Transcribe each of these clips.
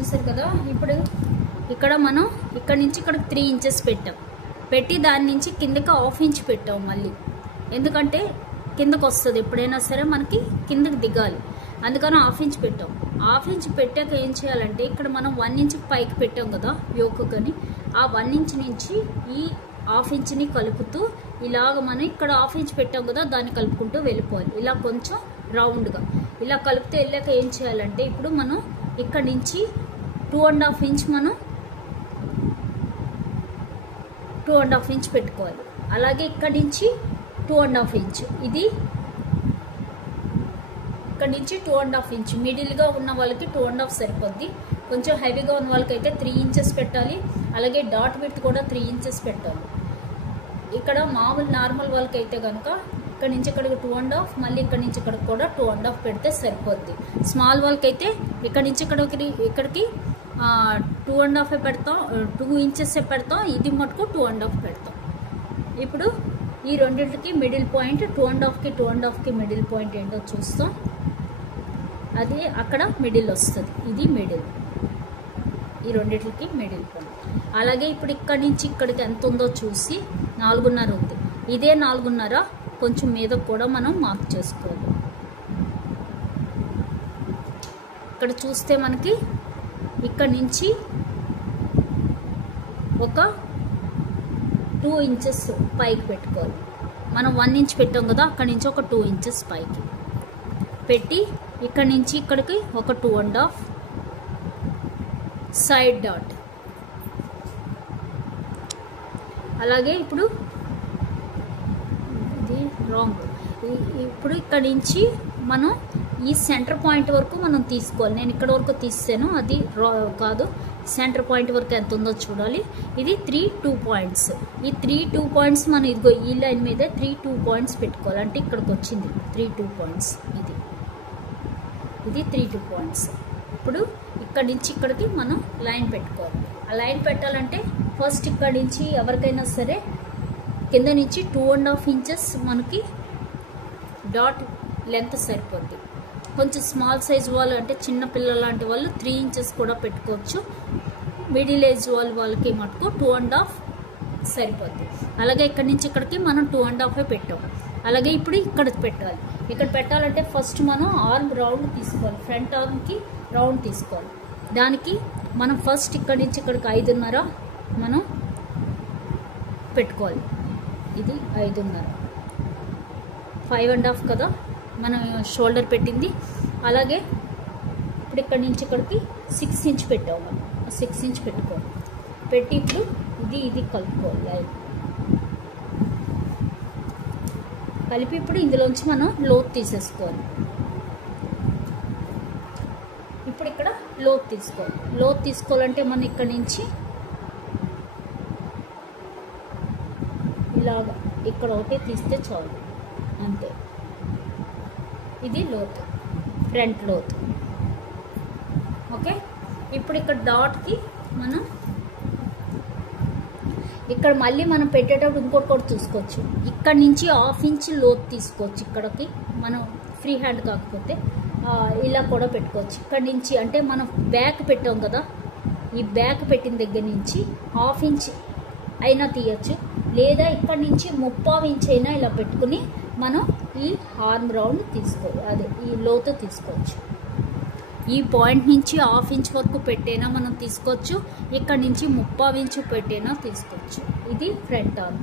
చూసారు కదా. ఇప్పుడు ఇక్కడ మనం ఇక్కడ నుంచి ఇక్కడికి 3 ఇంచెస్ పెట్టాం. పెట్టి దాని నుంచి కిందకి 1/2 ఇంచ్ పెట్టాం మళ్ళీ. ఎందుకంటే కిందకు వస్తుంది ఎప్పుడైనా సరే మనకి కిందకి దిగాలి, అందుకని 1/2 ఇంచ్ పెట్టాం. 1/2 ఇంచ్ పెట్టాక ఏం చేయాలంటే ఇక్కడ మనం 1 ఇంచ్ పైకి పెట్టాం కదా యోకని, ఆ 1 ఇంచ్ నుంచి ఈ 1/2 ఇంచ్ని కలుపుతూ ఇలాగ మనం ఇక్కడ 1/2 ఇంచ్ పెట్టాం కదా దాన్ని కలుపుకుంటూ వెళ్ళిపోవాలి. ఇలా కొంచెం రౌండ్గా ఇలా కలుపుతూ వెళ్ళాక ఏం చేయాలంటే ఇప్పుడు మనం ఇక్కడ నుంచి 2.5 ఇంచ్ మనం 2.5 ఇంచ్ పెట్టుకోవాలి. అలాగే ఇక్కడ నుంచి 2.5 ఇంచ్, ఇది ఇక్కడ నుంచి 2.5 ఇంచ్. మిడిల్గా ఉన్న వాళ్ళకి 2.5 సరిపోద్ది. కొంచెం హెవీగా ఉన్న వాళ్ళకి అయితే 3 ఇంచెస్ పెట్టాలి. అలాగే డాట్ విడ్త్ కూడా 3 ఇంచెస్ పెట్టాలి. ఇక్కడ మామూలు నార్మల్ వాళ్ళకి అయితే కనుక ఇక్కడ నుంచి ఇక్కడికి 2.5, మళ్ళీ ఇక్కడ నుంచి ఇక్కడికి కూడా 2.5 పెడితే సరిపోద్ది. స్మాల్ వాళ్ళకి అయితే ఇక్కడ నుంచి ఇక్కడికి 2.5 పెడతాం, 2 ఇంచెస్ పెడతాం. ఇది మటుకు 2.5 పెడతాం. ఇప్పుడు ఈ రెండింటికి మిడిల్ పాయింట్ 2.5కి మిడిల్ పాయింట్ ఏంటో చూస్తాం. అది అక్కడ మిడిల్ వస్తుంది, ఇది మిడిల్, ఈ రెండింటికి మిడిల్ పాయింట్. అలాగే ఇప్పుడు ఇక్కడి నుంచి ఇక్కడికి ఎంత ఉందో చూసి 4.5 ఉంది. ఇదే 4.5 కొంచెం మీద కూడా మనం మార్క్ చేసుకోవాలి. ఇక్కడ చూస్తే మనకి ఇక్కడ నుంచి ఒక 2 ఇంచెస్ పైకి పెట్టుకోవాలి. మనం 1 ఇంచ్ పెట్టాం కదా, అక్కడి నుంచి ఒక 2 ఇంచెస్ పైకి పెట్టి ఇక్కడ నుంచి ఇక్కడికి ఒక 2.5 సైడ్ డాట్. అలాగే ఇప్పుడు ఇది రాంగ్. ఇప్పుడు ఇక్కడ నుంచి మనం ఈ సెంటర్ పాయింట్ వరకు మనం తీసుకోవాలి. నేను ఇక్కడ వరకు తీసాను, అది కాదు. సెంటర్ పాయింట్ వరకు ఎంత ఉందో చూడాలి. ఇది 3 పాయింట్స్. ఈ 3 పాయింట్స్ మనం ఇదిగో ఈ లైన్ మీద 3 పాయింట్స్ పెట్టుకోవాలి. అంటే ఇక్కడికి వచ్చింది 3 పాయింట్స్. ఇది 3 పాయింట్స్. ఇప్పుడు ఇక్కడ నుంచి ఇక్కడికి మనం లైన్ పెట్టుకోవాలి. ఆ లైన్ పెట్టాలంటే ఫస్ట్ ఇక్కడ నుంచి ఎవరికైనా సరే కింద నుంచి 2.5 ఇంచెస్ మనకి డాట్ లెంత్ సరిపోద్ది. కొంచెం స్మాల్ సైజ్ వాళ్ళు అంటే చిన్న పిల్లల లాంటి వాళ్ళు 3 ఇంచెస్ కూడా పెట్టుకోవచ్చు. మిడిల్ ఏజ్ వాళ్ళకి మటుకు 2.5 సరిపోద్ది. అలాగే ఇక్కడ నుంచి ఇక్కడికి మనం 2.5 పెట్టాం. అలాగే ఇప్పుడు ఇక్కడ పెట్టాలి. ఇక్కడ పెట్టాలంటే ఫస్ట్ మనం ఆర్మ్ రౌండ్ తీసుకోవాలి. ఫ్రంట్ ఆర్మ్కి రౌండ్ తీసుకోవాలి. దానికి మనం ఫస్ట్ ఇక్కడ నుంచి ఇక్కడికి 5.5 మనం పెట్టుకోవాలి. ఇది 5.5, 5.5 కదా మనం షోల్డర్ పెట్టింది. అలాగే ఇప్పుడు ఇక్కడ నుంచి ఇక్కడికి 6 ఇంచ్ పెట్టాము. మనం 6 ఇంచ్ పెట్టుకోవాలి. పెట్టి ఇప్పుడు ఇది కలుపుకోవాలి. లైన్ కలిపి ఇప్పుడు ఇందులోంచి మనం లోతు తీసేసుకోవాలి. ఇప్పుడు ఇక్కడ లోతు తీసుకోవాలి. లోతు తీసుకోవాలంటే మనం ఇక్కడ నుంచి ఇలాగా ఇక్కడ ఒకటి తీస్తే చాలు, అంతే. ఇది లోతు, ఫ్రంట్ లోతు. ఓకే. ఇప్పుడు ఇక్కడ డాట్కి మనం ఇక్కడ మళ్ళీ మనం పెట్టేటప్పుడు ఇంకోటి చూసుకోవచ్చు. ఇక్కడ నుంచి 1/2 ఇంచ్ లోతు తీసుకోవచ్చు. ఇక్కడికి మనం ఫ్రీ హ్యాండ్ కాకపోతే ఇలా కూడా పెట్టుకోవచ్చు. ఇక్కడ నుంచి అంటే మనం బ్యాక్ పెట్టాం కదా, ఈ బ్యాక్ పెట్టిన దగ్గర నుంచి 1/2 ఇంచ్ అయినా తీయచ్చు. లేదా ఇక్కడ నుంచి 3/4 ఇంచ్ అయినా ఇలా పెట్టుకుని మనం ఈ ఆర్మ్ రౌండ్ తీసుకోవాలి, అదే ఈ లోతు తీసుకోవచ్చు. ఈ పాయింట్ నుంచి 1/2 ఇంచ్ వరకు పెట్టైనా మనం తీసుకోవచ్చు. ఇక్కడ నుంచి 3/4 ఇంచ్ పెట్టైనా తీసుకోవచ్చు. ఇది ఫ్రంట్ ఆర్మ్.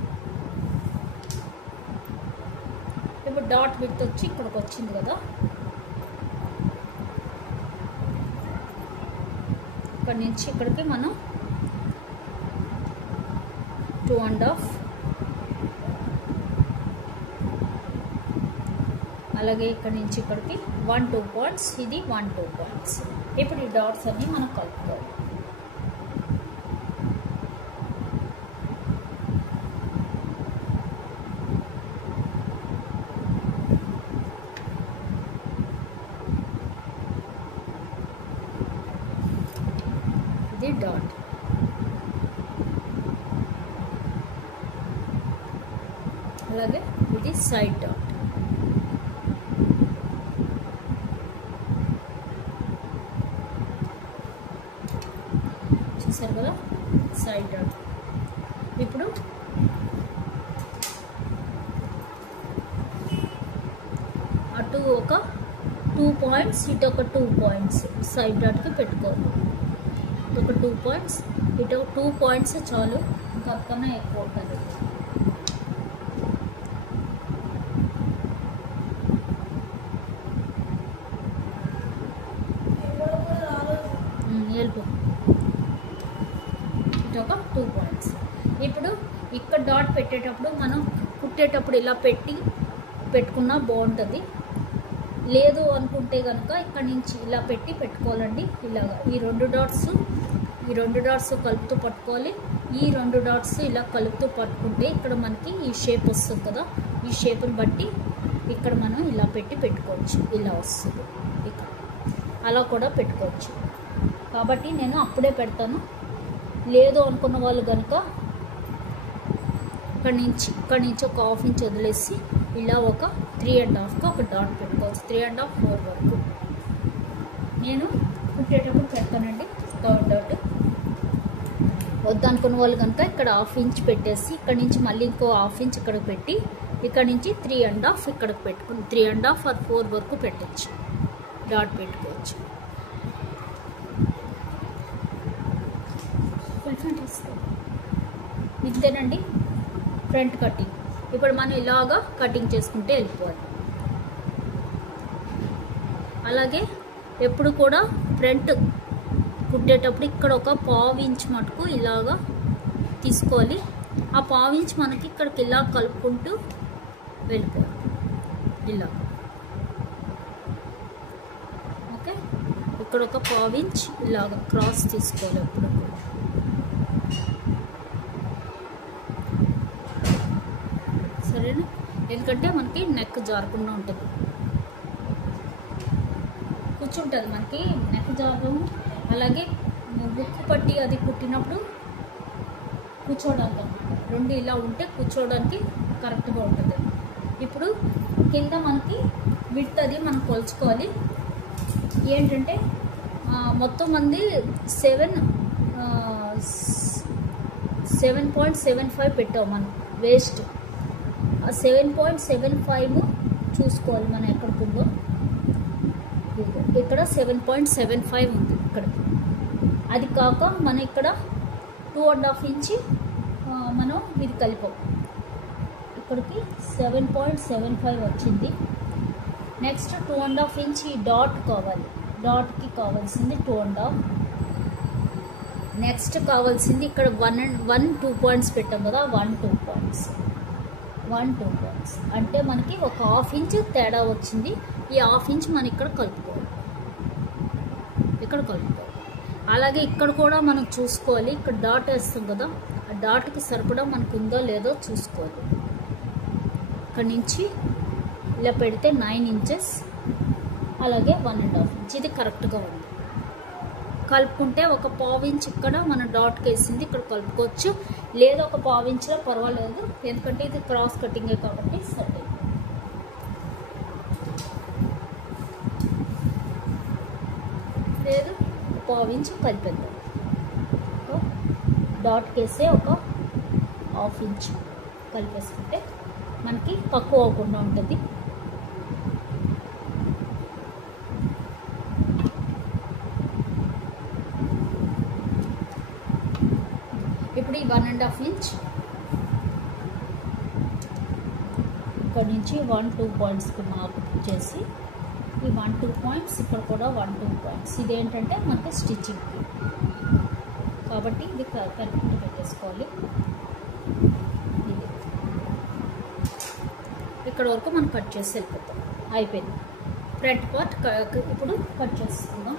ఇప్పుడు డాట్ విడ్త్ వచ్చి ఇక్కడికి వచ్చింది కదా, ఇక్కడ నుంచి ఇక్కడికి మనం 2.5, అలాగే ఇక్కడ నుంచి ఇక్కడికి 1-2 పాయింట్స్, ఇది 1-2 పాయింట్స్. ఇప్పుడు ఈ డాట్స్ అన్ని మనం కలుపుకోవాలి. ఇది డాట్. అలాగే ఇది సైడ్ డాట్. చూసారు కదా సైడ్ డాట్. ఇప్పుడు అటు ఒక 2 పాయింట్స్, ఇటు ఒక 2 పాయింట్స్ సైడ్ డాట్కి పెట్టుకోవాలి. ఒక 2 పాయింట్స్, ఇటు 2 పాయింట్స్ చాలు, ఇంకా అక్కడనే ఎక్కువ ఉంటుంది. వెళ్ళిపో. ఇటు ఒక 2 పాయింట్స్. ఇప్పుడు ఇక్కడ డాట్ పెట్టేటప్పుడు మనం కుట్టేటప్పుడు ఇలా పెట్టుకున్నా బాగుంటుంది. లేదు అనుకుంటే కనుక ఇక్కడ నుంచి ఇలా పెట్టుకోవాలండి. ఇలాగా ఈ రెండు డాట్స్ కలుపుతూ పట్టుకోవాలి. ఈ 2 డాట్స్ ఇలా కలుపుతూ పట్టుకుంటే ఇక్కడ మనకి ఈ షేప్ వస్తుంది కదా, ఈ షేప్ని బట్టి ఇక్కడ మనం ఇలా పెట్టుకోవచ్చు. ఇలా వస్తుంది, ఇక్కడ అలా కూడా పెట్టుకోవచ్చు. కాబట్టి నేను అప్పుడే పెడతాను. లేదు అనుకున్న వాళ్ళు కనుక ఇక్కడ నుంచి ఒక 1/2 ఇంచ్ వదిలేసి ఇలా ఒక 3.5కి ఒక డాట్ పెట్టుకోవచ్చు. 3.5, 4 వరకు నేను కుట్టేటప్పుడు పెడతానండి. థర్డ్ డాట్ వద్దనుకున్న వాళ్ళు కనుక ఇక్కడ 1/2 ఇంచ్ పెట్టేసి ఇక్కడ నుంచి మళ్ళీ ఇంకో 1/2 ఇంచ్ ఇక్కడ పెట్టి ఇక్కడ నుంచి 3.5 ఇక్కడికి పెట్టుకుని 3.5 or 4 వరకు పెట్టచ్చు, డాట్ పెట్టుకోవచ్చు. ఇంతేనండి ఫ్రంట్ కటింగ్. ఇప్పుడు మనం ఇలాగా కటింగ్ చేసుకుంటే వెళ్ళిపోవాలి. అలాగే ఎప్పుడు కూడా ఫ్రంట్ కుట్టేటప్పుడు ఇక్కడ ఒక 1/2 ఇంచ్ మటుకు ఇలాగా తీసుకోవాలి. ఆ 1/2 ఇంచ్ మనకి ఇక్కడికి ఇలా కలుపుకుంటూ వెళ్ళిపోవాలి. ఇలా ఓకే. ఇక్కడ ఒక 1/2 ఇంచ్ ఇలాగా క్రాస్ తీసుకోవాలి ఎప్పుడు. సరేనా? ఎందుకంటే మనకి నెక్ జారకుండా ఉంటుంది, కూర్చుంటుంది మనకి నెక్ జారడం. అలాగే బుక్ పట్టి అది కుట్టినప్పుడు కూర్చోడానికి అన్నమాట, 2 ఇలా ఉంటే కూర్చోవడానికి కరెక్ట్గా ఉంటుంది. ఇప్పుడు కింద మనకి విడ్త్ అది మనం కొలుచుకోవాలి. ఏంటంటే మొత్తం మంది 7.75 పెట్టాం మనం వేస్ట్. ఆ 7.75 చూసుకోవాలి మనం ఎక్కడికి ఉందో. ఇక్కడ 7.75 ఉంది ఇక్కడికి. అది కాక మనం ఇక్కడ 2.5 ఇంచ్ మనం ఇది కలిపాం, ఇక్కడికి 7.75 వచ్చింది. నెక్స్ట్ 2.5 ఇంచ్ ఈ డాట్ కావాలి, డాట్కి కావాల్సింది 2.5. నెక్స్ట్ కావాల్సింది ఇక్కడ 1-2 పాయింట్స్ పెట్టాం కదా, 1-2 పాయింట్స్ అంటే మనకి ఒక 1/2 ఇంచ్ తేడా వచ్చింది. ఈ 1/2 ఇంచ్ మనం ఇక్కడ కలుపుకోవాలి. అలాగే ఇక్కడ కూడా మనం చూసుకోవాలి. ఇక్కడ డాట్ వేస్తాం కదా, ఆ డాట్కి సరిపడా మనకు ఉందో లేదో చూసుకోవాలి. ఇక్కడ నుంచి ఇలా పెడితే 9 ఇంచెస్, అలాగే 1.5 ఇంచ్ ఇది కరెక్ట్గా ఉంది. కలుపుకుంటే ఒక 1/2 ఇంచ్ ఇక్కడ మన డాట్కి వేసింది ఇక్కడ కలుపుకోవచ్చు. లేదా ఒక 1/2 ఇంచ్లో పర్వాలేదు, ఎందుకంటే ఇది క్రాస్ కటింగే కాబట్టి సెట్ అయింది. లేదు 1/2 ఇంచ్ కలిపేద్దాం. డాట్కి వేసే ఒక 1/2 ఇంచ్ కలిపేసుకుంటే మనకి తక్కువ అవ్వకుండా ఉంటుంది. ఇప్పుడు ఈ 1.5 ఇంచ్ ఇక్కడ నుంచి 1-2 పాయింట్స్కి మార్క్ చేసి ఈ 1-2 పాయింట్స్ ఇక్కడ కూడా 1-2 పాయింట్స్. ఇదేంటంటే మనకి స్టిచ్చింగ్కి కాబట్టి ఇది కరెక్ట్ పెట్టేసుకోవాలి. ఇక్కడ వరకు మనం కట్ చేసి వెళ్ళిపోతాం. అయిపోయింది ఫ్రంట్ పార్ట్. ఇప్పుడు కట్ చేసుకుందాం.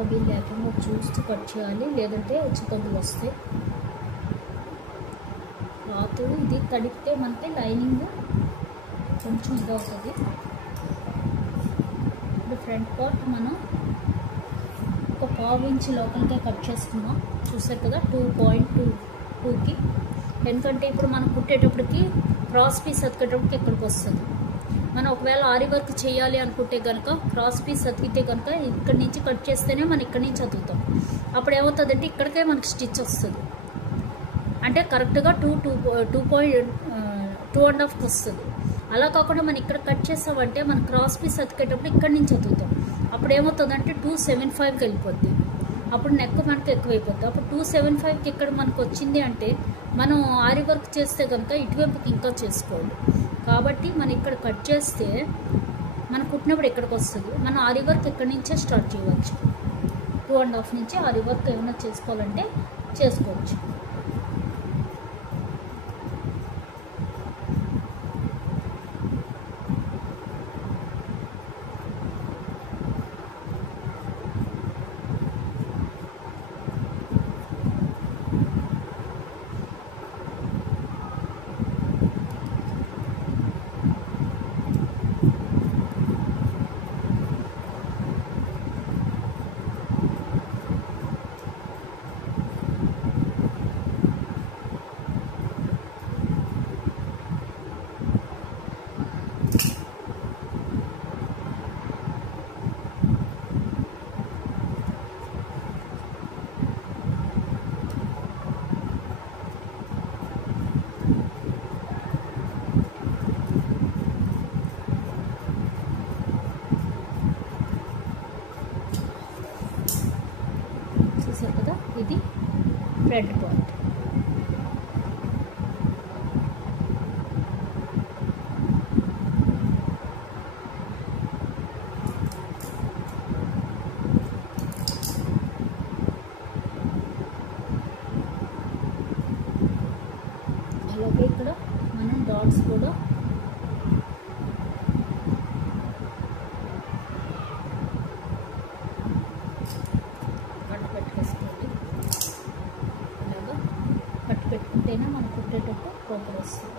అవి లేకుండా చూస్తూ కట్ చేయాలి, లేదంటే హెచ్చుతగ్గులు వస్తాయి. క్లాత్ ఇది తడిపితే మనకి లైనింగ్ కొంచెం ఇది అవుతుంది. ఇప్పుడు ఫ్రంట్ పార్ట్ మనం ఒక 1/2 ఇంచ్ లోపలికే కట్ చేసుకున్నాం. చూసారు కదా 2.22కి. ఎందుకంటే ఇప్పుడు మనం కుట్టేటప్పటికి క్రాస్ పీస్ అతికేటప్పటికి ఇక్కడికి వస్తుంది. మనం ఒకవేళ ఆరి వర్క్ చేయాలి అనుకుంటే కనుక క్రాస్ పీస్ అతికితే కనుక ఇక్కడి నుంచి కట్ చేస్తేనే మనం ఇక్కడి నుంచి అతుకుతాం. అప్పుడు ఏమవుతుందంటే ఇక్కడికే మనకి స్టిచ్ వస్తుంది. అంటే కరెక్ట్గా 2.5 వస్తుంది. అలా కాకుండా మనం ఇక్కడ కట్ చేసామంటే మనం క్రాస్ పీస్ అతికేటప్పుడు ఇక్కడి నుంచి అతుకుతాం. అప్పుడు ఏమవుతుందంటే 275కి వెళ్ళిపోద్ది. అప్పుడు నెక్ మనకి ఎక్కువైపోద్ది. అప్పుడు 275కి ఇక్కడ మనకు వచ్చింది అంటే మనం ఆరి వర్క్ చేస్తే కనుక ఇటువైపుకి ఇంకా చేసుకోవాలి. కాబట్టి మనం ఇక్కడ కట్ చేస్తే మనం కుట్టినప్పుడు ఇక్కడికి వస్తుంది. మనం ఆరి వర్క్ ఇక్కడి నుంచే స్టార్ట్ చేయవచ్చు. 2.5 నుంచి ఆరి వర్క్ ఏమైనా చేసుకోవాలంటే చేసుకోవచ్చు. చూసారు కదా ఇది ఫ్రంట్ పార్ట్. అలాగే ఇక్కడ మనం డాట్స్ కూడా పెట్టుకుంటేనే మనం కుట్టేటప్పుడు ప్రాపర్ వస్తుంది.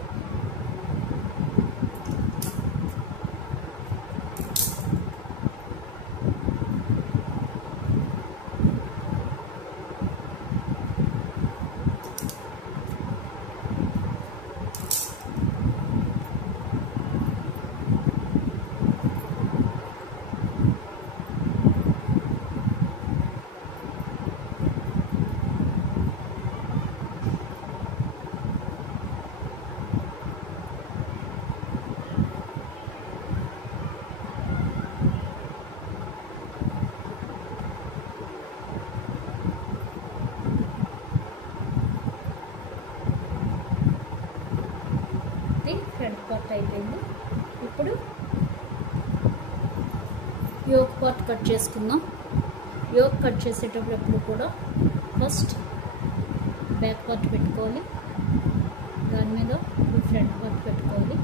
ఫ్రంట్ పార్ట్ అయిపోయింది. ఇప్పుడు యోక్ పార్ట్ కట్ చేసుకుందాం. యోక్ కట్ చేసేటప్పుడు ఎప్పుడు కూడా ఫస్ట్ బ్యాక్ పార్ట్ పెట్టుకోవాలి, దాని మీద ఫ్రంట్ పార్ట్ పెట్టుకోవాలి.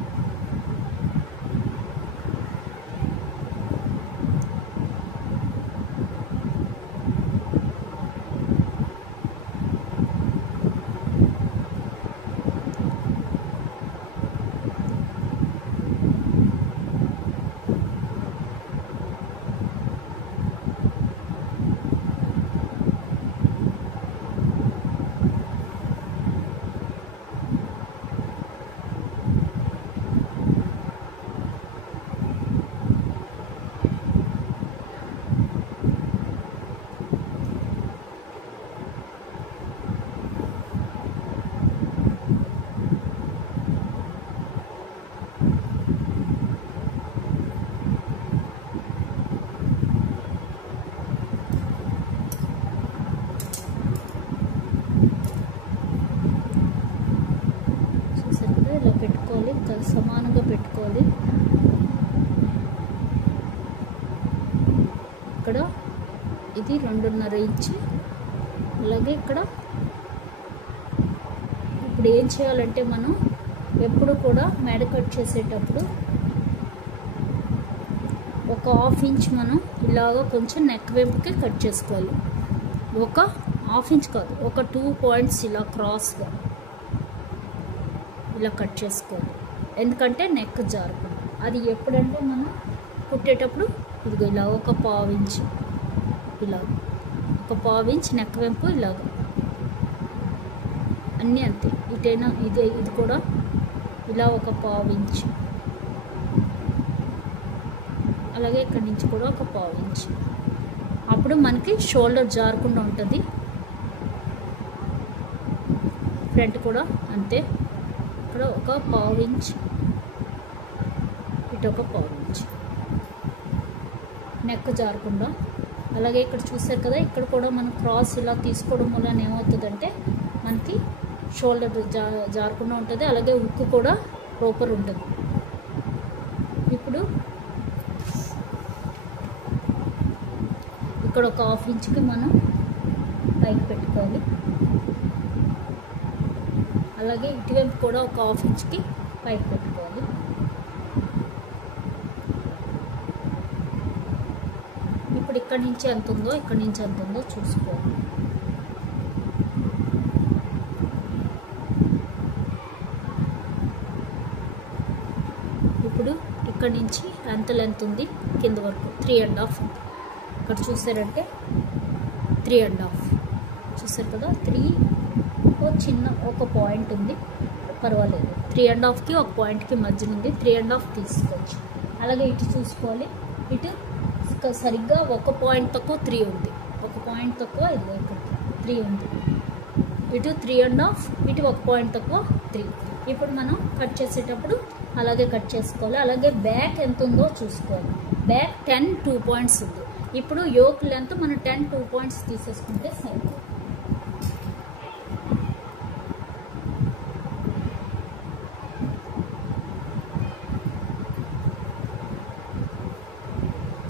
సమానంగా పెట్టుకోవాలి. ఇక్కడ ఇది 2.5 ఇంచ్. అలాగే ఇక్కడ ఇప్పుడు ఏం చేయాలంటే మనం ఎప్పుడు కూడా మెడ కట్ చేసేటప్పుడు ఒక హాఫ్ ఇంచ్ మనం ఇలాగ కొంచెం నెక్ వైపుకి కట్ చేసుకోవాలి. ఒక హాఫ్ ఇంచ్ కాదు, ఒక 2 పాయింట్స్ ఇలా క్రాస్గా ఇలా కట్ చేసుకోవాలి. ఎందుకంటే నెక్ జారకుండా. అది ఎప్పుడంటే మనం కుట్టేటప్పుడు ఇదిగో ఇలా ఒక పావు ఇంచ్, ఇలా ఒక పావు ఇంచ్ నెక్ వైపు ఇలాగ అన్నీ అంతే. ఇటైనా ఇది కూడా ఇలా ఒక పావు ఇంచ్, అలాగే ఇక్కడి నుంచి కూడా ఒక పావు ఇంచ్. అప్పుడు మనకి షోల్డర్ జారకుండా ఉంటుంది. ఫ్రంట్ కూడా అంతే. ఇక్కడ ఒక పావు ఇంచ్, ఇటు ఒక పావు ఇంచ్, నెక్ జారకుండా. అలాగే ఇక్కడ చూసారు కదా, ఇక్కడ కూడా మనం క్రాస్ ఇలా తీసుకోవడం వల్ల ఏమవుతుందంటే మనకి షోల్డర్ జారకుండా ఉంటుంది. అలాగే ఉక్కు కూడా ప్రాపర్ ఉంటుంది. ఇప్పుడు ఇక్కడ ఒక హాఫ్ ఇంచ్కి మనం పైకి పెట్టుకోవాలి. అలాగే ఇటువైపు కూడా ఒక హాఫ్ ఇంచ్కి పైకి పెట్టుకోవాలి. ఇప్పుడు ఇక్కడి నుంచి ఎంత ఉందో ఇక్కడి నుంచి ఎంత ఉందో చూసుకోవాలి. ఇప్పుడు ఇక్కడి నుంచి ఎంత లెంత్ ఉంది కింద వరకు 3.5 ఉంది. ఇక్కడ చూసారంటే 3.5 చూసారు కదా. 3 చిన్న ఒక పాయింట్ ఉంది, పర్వాలేదు. 3.5కి ఒక పాయింట్కి మధ్యన ఉంది. 3.5 తీసుకోవచ్చు. అలాగే ఇటు చూసుకోవాలి. ఇటు సరిగ్గా ఒక పాయింట్ తక్కువ 3 ఉంది, ఒక పాయింట్ తక్కువ ఇది ఇక్కడ 3 ఉంది. ఇటు 3.5, ఇటు ఒక పాయింట్ తక్కువ 3. ఇప్పుడు మనం కట్ చేసేటప్పుడు అలాగే కట్ చేసుకోవాలి. అలాగే బ్యాక్ ఎంత ఉందో చూసుకోవాలి. బ్యాక్ 10 2 పాయింట్స్ ఉంది. ఇప్పుడు యోక్ లెంత్ మనం 10 2 పాయింట్స్ తీసేసుకుంటే సరిపోతుంది.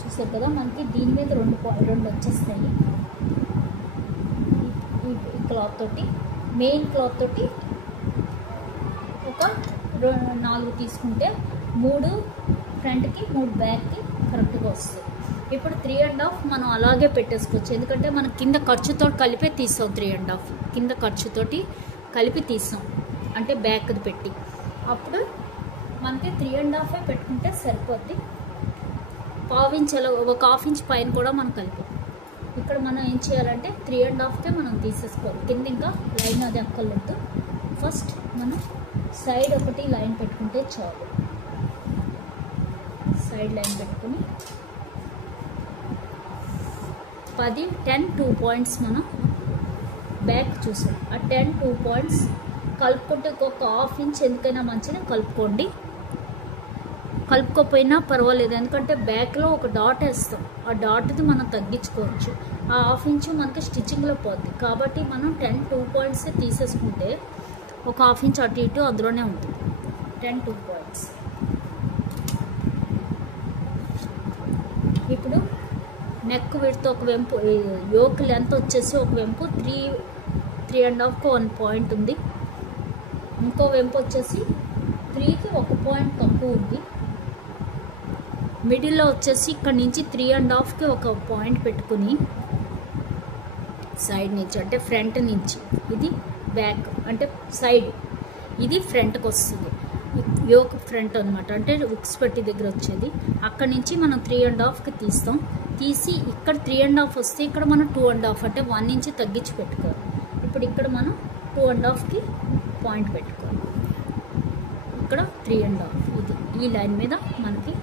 చూసారు కదా, మనకి దీని మీద రెండు వచ్చేస్తాయి. ఈ క్లాత్ తోటి, మెయిన్ క్లాత్ తోటి ఒక 4 తీసుకుంటే 3 ఫ్రంట్కి 3 బ్యాక్కి కరెక్ట్గా వస్తుంది. ఇప్పుడు 3.5 మనం అలాగే పెట్టేసుకోవచ్చు. ఎందుకంటే మనం కింద ఖర్చుతో కలిపే తీసాం. 3.5 కింద ఖర్చుతోటి కలిపి తీసాం, అంటే బ్యాక్ది పెట్టి. అప్పుడు మనకి 3.5 పెట్టుకుంటే సరిపోద్ది. పావు ఇంచ్ ఒక హాఫ్ ఇంచ్ పైన కూడా మనం కలిపాం. ఇక్కడ మనం ఏం చేయాలంటే 3.5కే మనం తీసేసుకోవాలి. కింద ఇంకా లైన్ అది అక్కర్లేదు. ఫస్ట్ మనం సైడ్ ఒకటి లైన్ పెట్టుకుంటే చాలు. సైడ్ లైన్ పెట్టుకుని 10 10 2 పాయింట్స్ మనం బ్యాక్ చూసాం. ఆ 10 2 పాయింట్స్ కలుపుకుంటే ఒక హాఫ్ ఇంచ్ ఎందుకైనా మంచిగా కలుపుకోండి. కలుపుకోపోయినా పర్వాలేదు, ఎందుకంటే బ్యాక్లో ఒక డాట్ వేస్తాం. ఆ డాట్ది మనం తగ్గించుకోవచ్చు. ఆ హాఫ్ ఇంచు మనకి స్టిచ్చింగ్లో పోద్ది. కాబట్టి మనం 10 2 పాయింట్స్ తీసేసుకుంటే ఒక హాఫ్ ఇంచ్ అటు ఇటు అందులోనే ఉంటుంది. 10 2 పాయింట్స్. ఇప్పుడు నెక్ విడ్త్ ఒక వెంపు, యోక్ లెంత్ వచ్చేసి ఒక వెంపు 3.5కి 1 పాయింట్ ఉంది. ఇంకో వెంపు వచ్చేసి 3కి 1 పాయింట్ తక్కువ ఉంది. మిడిల్లో వచ్చేసి ఇక్కడ నుంచి 3.5కి ఒక పాయింట్ పెట్టుకుని సైడ్ నుంచి, అంటే ఫ్రంట్ నుంచి, ఇది బ్యాక్ అంటే సైడ్, ఇది ఫ్రంట్కి వస్తుంది. యోక్ ఫ్రంట్ అనమాట, అంటే ఉక్స్ పెట్టి దగ్గర వచ్చేది. అక్కడ నుంచి మనం 3.5కి తీస్తాం. తీసి ఇక్కడ 3.5 వస్తే ఇక్కడ మనం 2.5 అంటే 1 ఇంచ్ తగ్గించి పెట్టుకోవాలి. ఇప్పుడు ఇక్కడ మనం 2.5కి పాయింట్ పెట్టుకోవాలి. ఇక్కడ 3.5 ఇది ఈ లైన్ మీద మనకి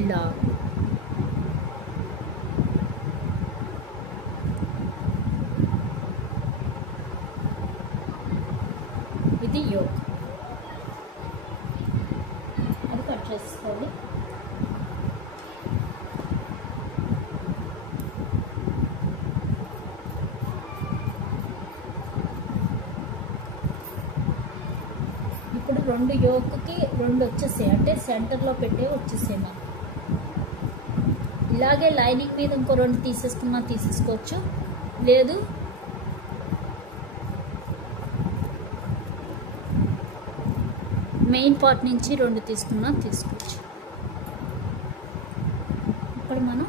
ఇలా ఇది యోక్, అది కట్ చేసుకోవాలి. ఇప్పుడు 2 యోక్కి 2 వచ్చేసాయి, అంటే సెంటర్లో పెట్టే వచ్చేసాయి మనకు. ఇలాగే లైనింగ్ మీద ఇంకో 2 తీసేసుకున్నా తీసేసుకోవచ్చు, లేదు మెయిన్ పార్ట్ నుంచి 2 తీసుకున్నా తీసుకోవచ్చు. ఇక్కడ మనం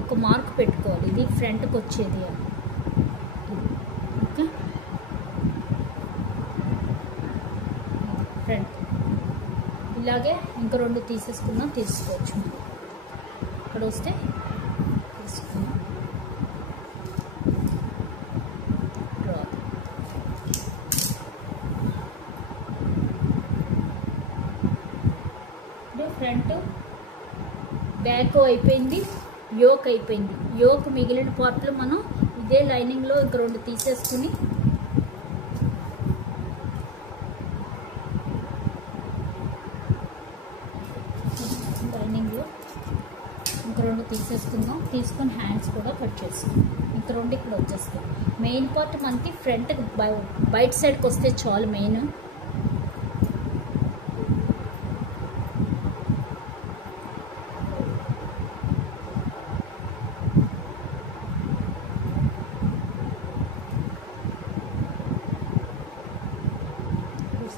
ఒక మార్క్ పెట్టుకోవాలి, ఇది ఫ్రంట్కి వచ్చేది అని. ఓకే, ఫ్రంట్ ఇలాగే ఇంకా 2 తీసేసుకున్నాం, తీసుకోవచ్చు. ఇక్కడ వస్తే తీసుకున్నాం, ఫ్రంట్ బ్యాక్ అయిపోయింది, యోక్ అయిపోయింది. యోక్ మిగిలిన పార్ట్లు మనం ఇదే లైనింగ్లో ఇంక 2 తీసేసుకుని లైనింగ్లో ఇంక 2 తీసేసుకుందాం. తీసుకొని హ్యాండ్స్ కూడా కట్ చేసుకుందాం. ఇంక 2 ఇక్కడ వచ్చేస్తాయి. మెయిన్ పార్ట్ మనకి ఫ్రంట్ బయట సైడ్కి వస్తే చాలు. మెయిన్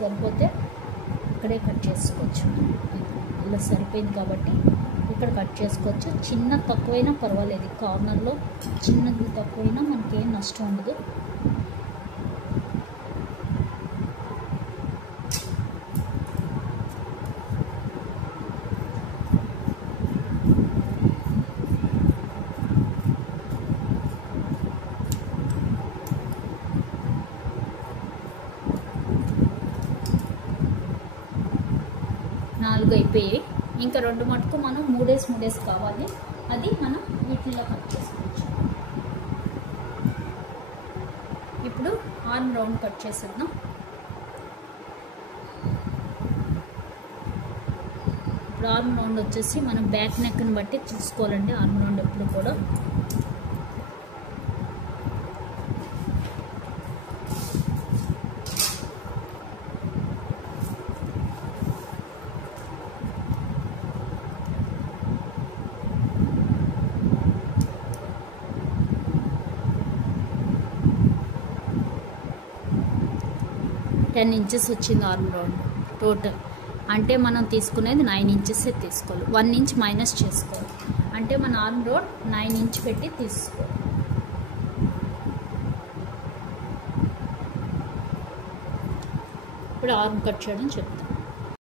సరిపోతే ఇక్కడే కట్ చేసుకోవచ్చు. ఇలా సరిపోయింది కాబట్టి ఇక్కడ కట్ చేసుకోవచ్చు. చిన్న తక్కువైనా పర్వాలేదు, కార్నర్లో చిన్నది తక్కువైనా మనకేం నష్టం ఉండదు. అయిపోయాయి. ఇంకా 2 మటుకు మనం 3 కావాలి, అది మనం వీటిల్లో కట్ చేసుకోవచ్చు. ఇప్పుడు ఆర్మ్ రౌండ్ కట్ చేసేద్దాం. ఇప్పుడు ఆర్మ్ రౌండ్ వచ్చేసి మనం బ్యాక్ నెక్ని బట్టి చూసుకోవాలండి. ఆర్మ్ రౌండ్ ఎప్పుడు కూడా $10 inches వచ్చింది ఆర్మ్ రౌండ్ టోటల్. అంటే మనం తీసుకునేది 9 inches తీసుకోవాలి. 1 inch మైనస్ చేసుకోవాలి. అంటే మన ఆర్మ్ రౌండ్ 9 inch పెట్టి తీసుకోవాలి. ఇప్పుడు ఆర్మ్ కట్ చేయడం చెప్తాను.